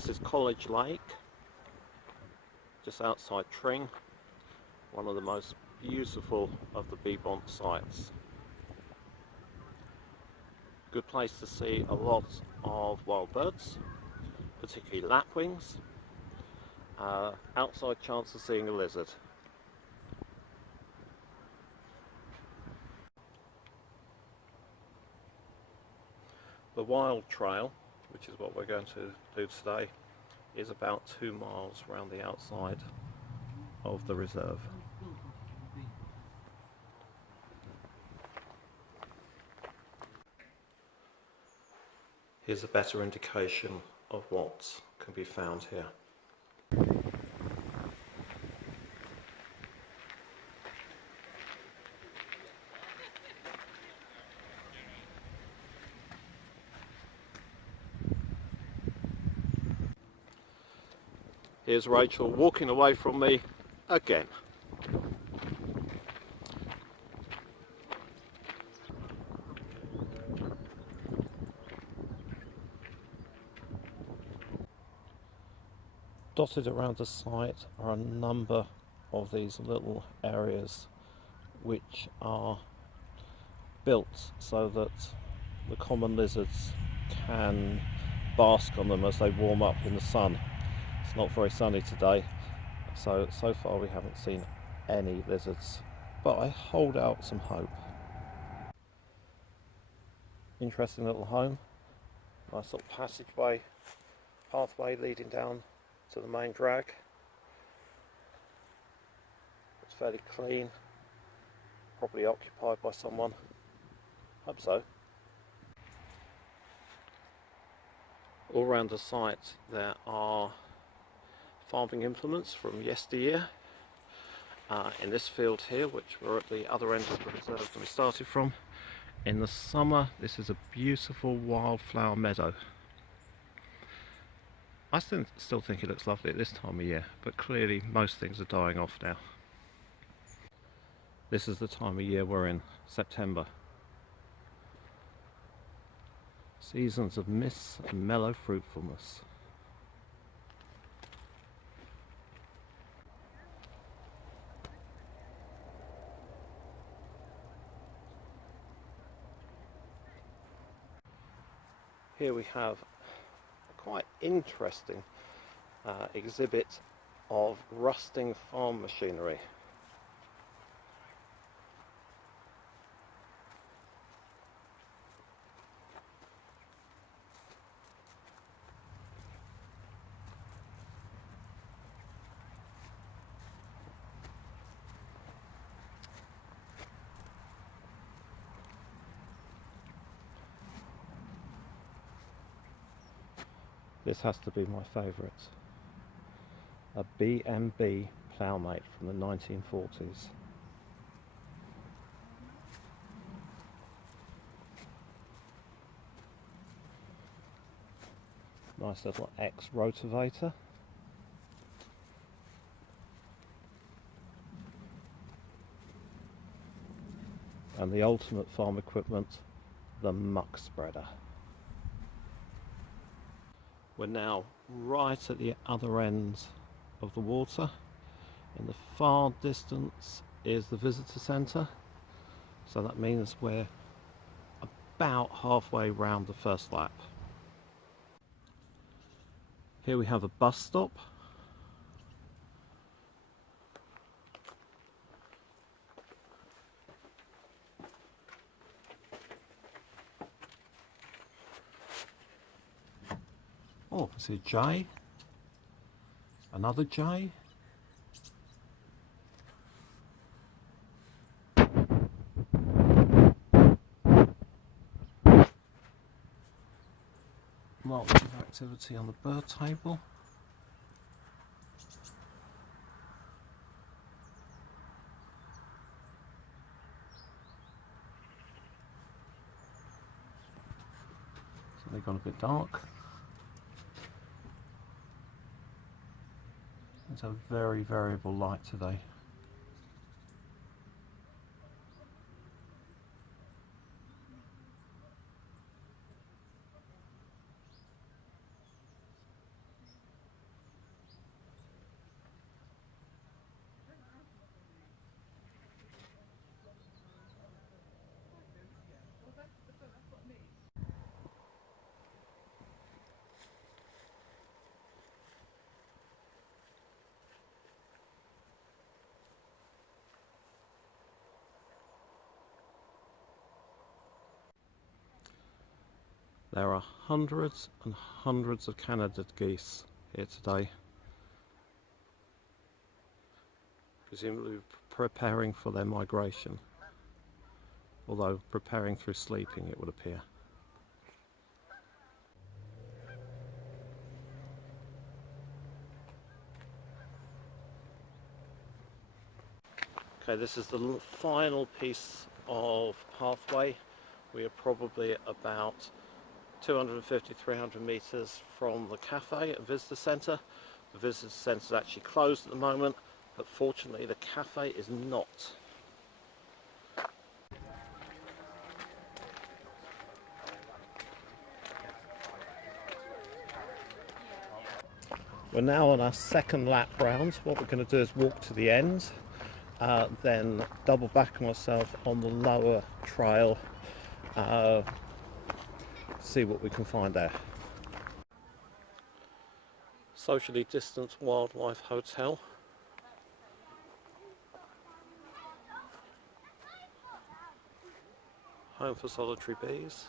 This is College Lake, just outside Tring, one of the most beautiful of the BBOWT sites. Good place to see a lot of wild birds, particularly lapwings. Outside chance of seeing a lizard. The wild trail, which is what we're going to do today, is about 2 miles around the outside of the reserve. Here's a better indication of what can be found here. Here's Rachel walking away from me again. Dotted around the site are a number of these little areas which are built so that the common lizards can bask on them as they warm up in the sun. It's not very sunny today, so far we haven't seen any lizards, but I hold out some hope. Interesting little home, nice little passageway, pathway leading down to the main drag. It's fairly clean, probably occupied by someone, hope so. All around the site there are farming implements from yesteryear. In this field here, which we're at the other end of the reserve that we started from, in the summer this is a beautiful wildflower meadow. I still think it looks lovely at this time of year, but clearly most things are dying off now. This is the time of year we're in, September. Seasons of mists and mellow fruitfulness. Here we have a quite interesting exhibit of rusting farm machinery. This has to be my favourite. A B&B plough-mate from the 1940s. Nice little ex-rotavator. And the ultimate farm equipment, the muck spreader. We're now right at the other end of the water. In the far distance is the visitor centre, so that means we're about halfway round the first lap. Here we have a bus stop. Oh, I see a jay, another jay. Lots of activity on the bird table. So they've gone a bit dark. It's a very variable light today. There are hundreds and hundreds of Canada geese here today, presumably preparing for their migration, although preparing through sleeping, it would appear. Okay, this is the final piece of pathway. We are probably about 250-300 metres from the cafe and visitor centre. The visitor centre is actually closed at the moment, but fortunately the cafe is not. We're now on our second lap round. What we're going to do is walk to the end, then double back myself on the lower trail, see what we can find there. Socially distanced wildlife hotel. Home for solitary bees.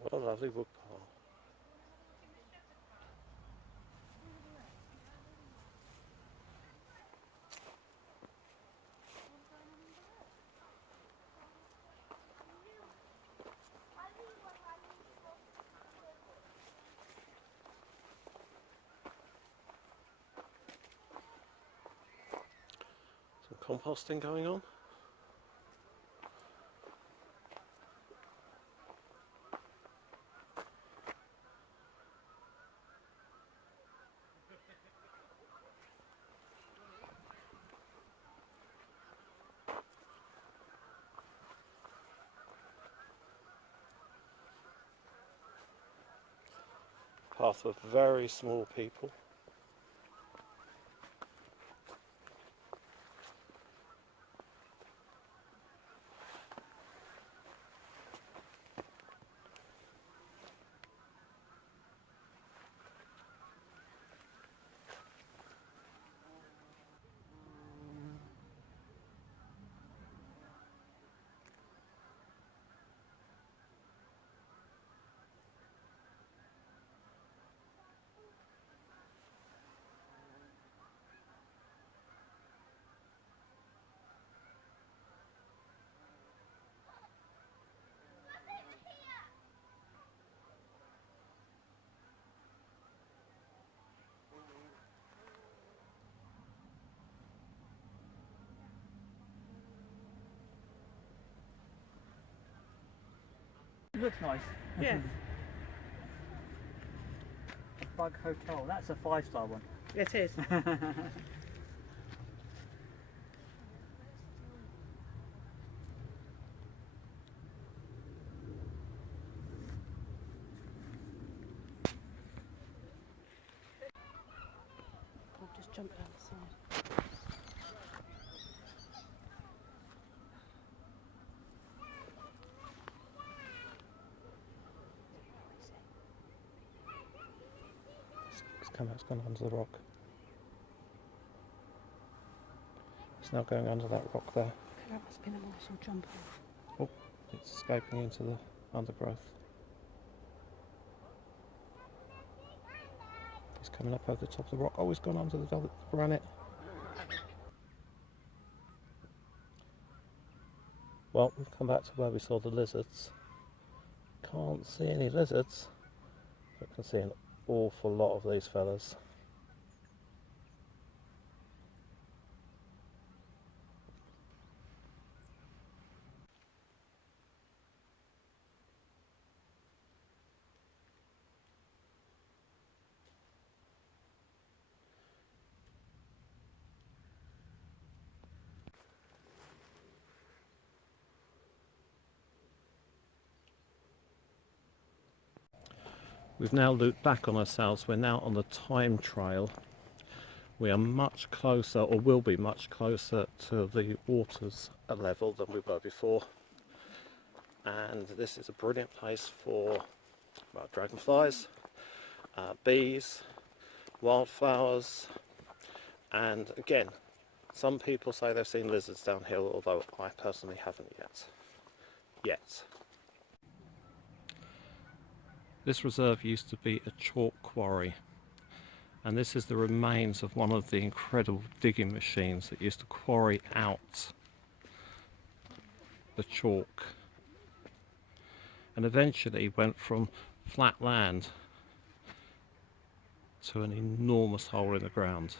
What a lovely wood pile. Some composting going on. Path of very small people. It looks nice. Yes. Bug Hotel, that's a 5-star one. It is. I'll just jump down the side. It's gone under the rock. It's now going under that rock there. That must be the moss or jump off. Oh, it's escaping into the undergrowth. He's coming up over the top of the rock. Oh, he's gone under the granite. Well, we'll come back to where we saw the lizards. Can't see any lizards, but can see an awful lot of these fellas. We've now looped back on ourselves. We're now on the time trail. We are much closer, or will be much closer, to the water's level than we were before. And this is a brilliant place for dragonflies, bees, wildflowers, and again, some people say they've seen lizards downhill, although I personally haven't yet. This reserve used to be a chalk quarry, and this is the remains of one of the incredible digging machines that used to quarry out the chalk and eventually went from flat land to an enormous hole in the ground.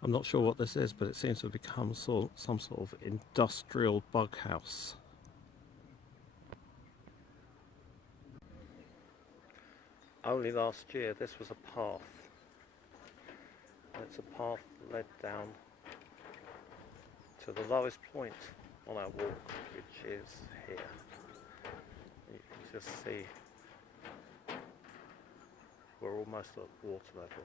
I'm not sure what this is, but it seems to have become some sort of industrial bug house. Only last year this was a path. And it's a path that led down to the lowest point on our walk, which is here. You can just see we're almost at water level.